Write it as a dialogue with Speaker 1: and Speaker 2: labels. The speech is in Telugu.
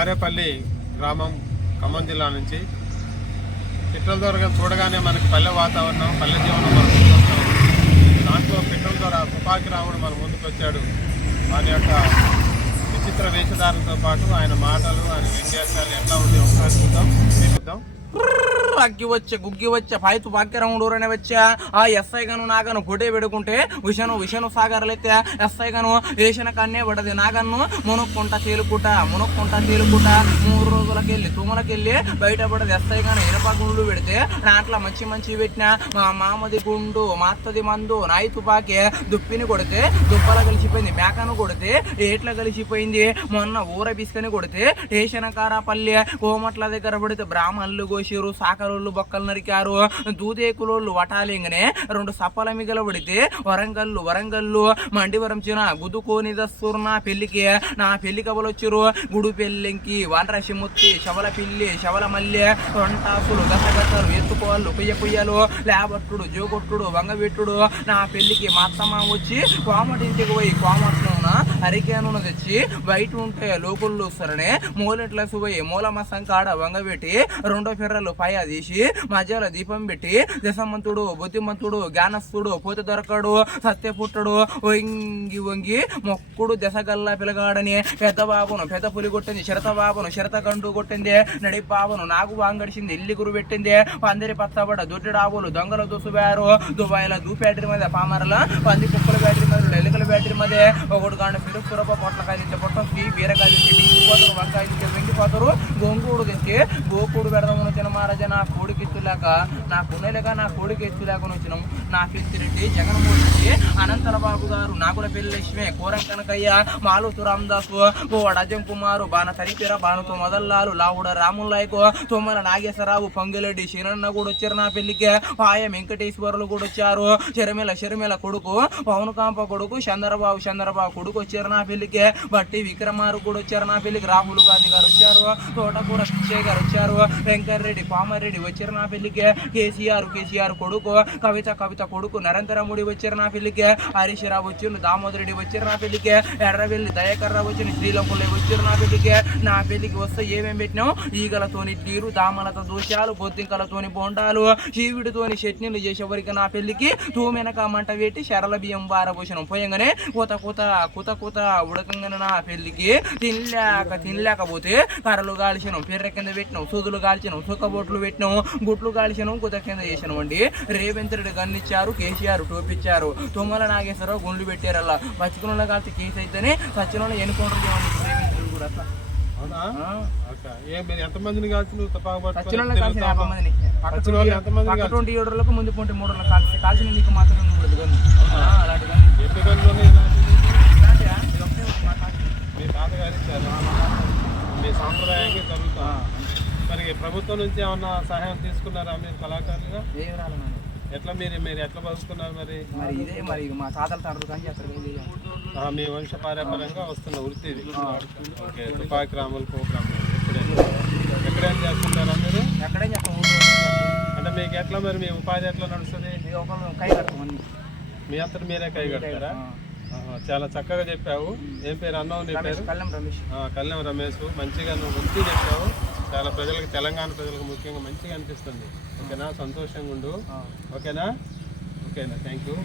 Speaker 1: కారేపల్లి గ్రామం ఖమ్మం జిల్లా నుంచి. పెట్రోల్ ద్వారా చూడగానే మనకి పల్లె వాతావరణం పల్లె జీవనం మనం దాంట్లో పెట్రోల్ ద్వారా తుపాకి రాముడు మన ముందుకు వచ్చాడు. వాని యొక్క విచిత్ర వేషధారంతో పాటు ఆయన మాటలు ఆయన వ్యత్యాసాలు ఎట్లా ఉంది ఒకసారి చూద్దాం చూద్దాం.
Speaker 2: అగ్గి వచ్చే గుగ్గి వచ్చే పైతు భాగ్యరాముడు అనే వచ్చా ఆ ఎస్ఐ గను నాగను పొడే పెడుకుంటే విషను విషను సాగర్లైతే ఎస్ఐ గను వేసిన కన్నే పడది. నాగన్ను మునుక్కుంట తేలుకుంట మునుక్కుంటా తేలుకుంట. మూడు రోజులకెళ్ళి తుమ్మలకెళ్ళి బయట పడది. ఎస్ఐ గను ఇనప గుండు పెడితే దాంట్లో మంచి మంచి పెట్టిన మా మామది గుండు మా అత్తది మందు నాయి తుపాకి దుప్పిని కొడితే దుప్పల కలిసిపోయింది మేకను కొడితే ఏట్ల కలిసిపోయింది మొన్న ఊర బిస్కని కొడితే వేసిన పల్లె కోమట్ల దగ్గర పడితే బ్రాహ్మణులు కోసిరు సాకరోళ్ళు బొక్కలు నరికారు. దూదేకులోళ్ళు వటాలింగనే. రెండు సప్పల మిగల పడితే వరంగల్లు వరంగల్లు. మండివరం చిన్న గుదుకోని దస్తూరు నా పెళ్ళికి నా పెళ్ళి కబలొచ్చిరు. గుడు పెళ్ళింకి వండ్రసిముత్తి శవల పిల్లి శవల మల్లె. తొంటాసులు గసగసలు ఎత్తుకోళ్ళు పుయ్య పుయ్యలు లేబట్టుడు జోగొట్టుడు వంగబెట్టుడు నా పెళ్ళికి మా అత్తమ్మ వచ్చి కోమటింటికి పోయి కోమట్లోన హరికేను తెచ్చి బయట ఉంటే లోకుళ్ళు సరనే మూలెట్ల సుబోయి మూల మసం కాడ వంగబెట్టి రెండో ఫెర్రలు పై తీసి మధ్యలో దీపం పెట్టి దశమంతుడు బుద్ధిమంతుడు జ్ఞానస్తుడు పోతే దొరకడు సత్యపుట్టుడు వంగి వంగి మొక్కుడు దశగల్లా పిలగాడని పెద్ద బాబును పెద్ద పులి కొట్టింది శరత బాబును శరత గండు కొట్టింది నడి బాబును నాగు వాంగడిసింది ఇల్లి గురు పెట్టింది పందిరి పచ్చబడ దొడ్డి డాబులు దొంగలు దూసుబారు దుబాయ్ల దూ మీద పామరల పంది కుక్కల బ్యాటరీ మీద ఎలుకల బ్యాటరీ మీద ఒకడు కాండ పిలుపు కురప పొట్ల కాదించే పొట్టం తీ బీరకాయ పోతారు వంకాయ వెంగిపోతారు గొంగూడు తెచ్చి గోకుడు పెడదాము వచ్చిన మహారాజా నా కోడికి ఎత్తులేక నా కొనేలేక నా కోడికి ఎత్తులేక వచ్చిన నా రెడ్డి జగన్మోహన్ రెడ్డి అనంతర బాబు గారు నాగుల పెళ్ళి లక్ష్మి కోరం కనకయ్య మాలుతు రామదాసు ఓ అజం కుమారు బాణ తరిపిర బాణతో మొదల్లాలు లావుడ రాముల్లాయకు తొమ్మల నాగేశ్వరరావు పొంగిరెడ్డి శరణన్న కూడా వచ్చారు నా పెళ్ళికి పాయ వెంకటేశ్వరులు కూడా వచ్చారు షర్మిల షర్మిల కొడుకు పవన్ కాంప కొడుకు చంద్రబాబు చంద్రబాబు కొడుకు వచ్చారు నా పెళ్ళికి బట్టి విక్రమారు కూడా వచ్చారు నా పెళ్ళికి రాహుల్ గాంధీ గారు వచ్చారు. తోటకూర శిక్షయ్య గారు వచ్చారు. వెంకటరెడ్డి పామారెడ్డి వచ్చారు నా పెళ్ళికి కేసీఆర్ కేసీఆర్ కొడుకు. కవిత కవిత కొడుకు నరేంద్రమోడీ వచ్చారు నా పెళ్ళికి హరీష్ రావు వచ్చిండు దామోదర్ రెడ్డి వచ్చారు నా పెళ్ళికి ఎర్రవెల్లి దయాకర్ రావు వచ్చిన శ్రీలంకలో వచ్చారు నా పెళ్ళికి నా పెళ్ళికి వస్తే ఏమేమి పెట్టినాం? ఈగలతోని తీరు దామలతో దోషాలు బొద్దింకలతోని బొండాలు చీవిడితోని చట్నీలు చేసేవరికి నా పెళ్ళికి తూమెనక మంట పెట్టి శరల బియ్యం బారపోసినాం పోయంగానే కూత కూత కూత కూత ఉడకంగానే నా పెళ్ళికి తినలేక తినలేకపోతే కర్రలు కాల్చినాం పెర్ర కింద పెట్టినాం సూదులు కాల్చినాం సుక్కబొట్లు పెట్టినాం గుట్లు కాల్చినాం కుత కింద చేసినాం అండి. రేవంత్ రెడ్డి గన్నిచ్చారు కేసీఆర్ టోపిచ్చారు. తుమ్మల నాగేశ్వరరావు గుండ్లు పెట్టారు అలా బతుకులలో కాల్చి కేసు అయితేనే సచ్చినోళ్ళు ఎన్నుకుంటారు రేవంత్ రెడ్డి కూడా అట్లా.
Speaker 1: ఎంతమందిని
Speaker 2: ట్వంటీ ఏడు రోజులకు ముందు పొంటి మూడు కాల్చి కాల్చిన నీకు మాత్రం ఉండదు
Speaker 1: ప్రభుత్వం నుంచి ఏమన్నా సహాయం తీసుకున్నారా మీరు కళాకారులుగా. ఎట్లా మీరు మీరు ఎట్లా బతుకున్నారు మరి?
Speaker 2: మరి ఇదే మరి మా తాతల తండ్రులు
Speaker 1: మీ వంశ పారంపర్యంగా వస్తున్న వృత్తి ఇది. ఓకే తుపాకి రాములు ప్రోగ్రామ్ ఎక్కడేం చేస్తుంటారా మీరు?
Speaker 2: ఎక్కడేం చేస్తాం?
Speaker 1: అంటే మీకు ఎట్లా మరి మీ ఉపాధి ఎట్లా నడుస్తుంది? మీ అంతటి మీరే కై కడతారా? చాలా చక్కగా చెప్పావు. ఏం పేరు? అన్నావు నీ పేరు?
Speaker 2: కళ్యాణ్ రమేష్.
Speaker 1: రమేష్ మంచిగా నువ్వు వృత్తి చెప్పావు. చాలా ప్రజలకు తెలంగాణ ప్రజలకు ముఖ్యంగా మంచిగా అనిపిస్తుంది. ఓకేనా? సంతోషంగా ఉండు. ఓకేనా? ఓకేనా? Thank you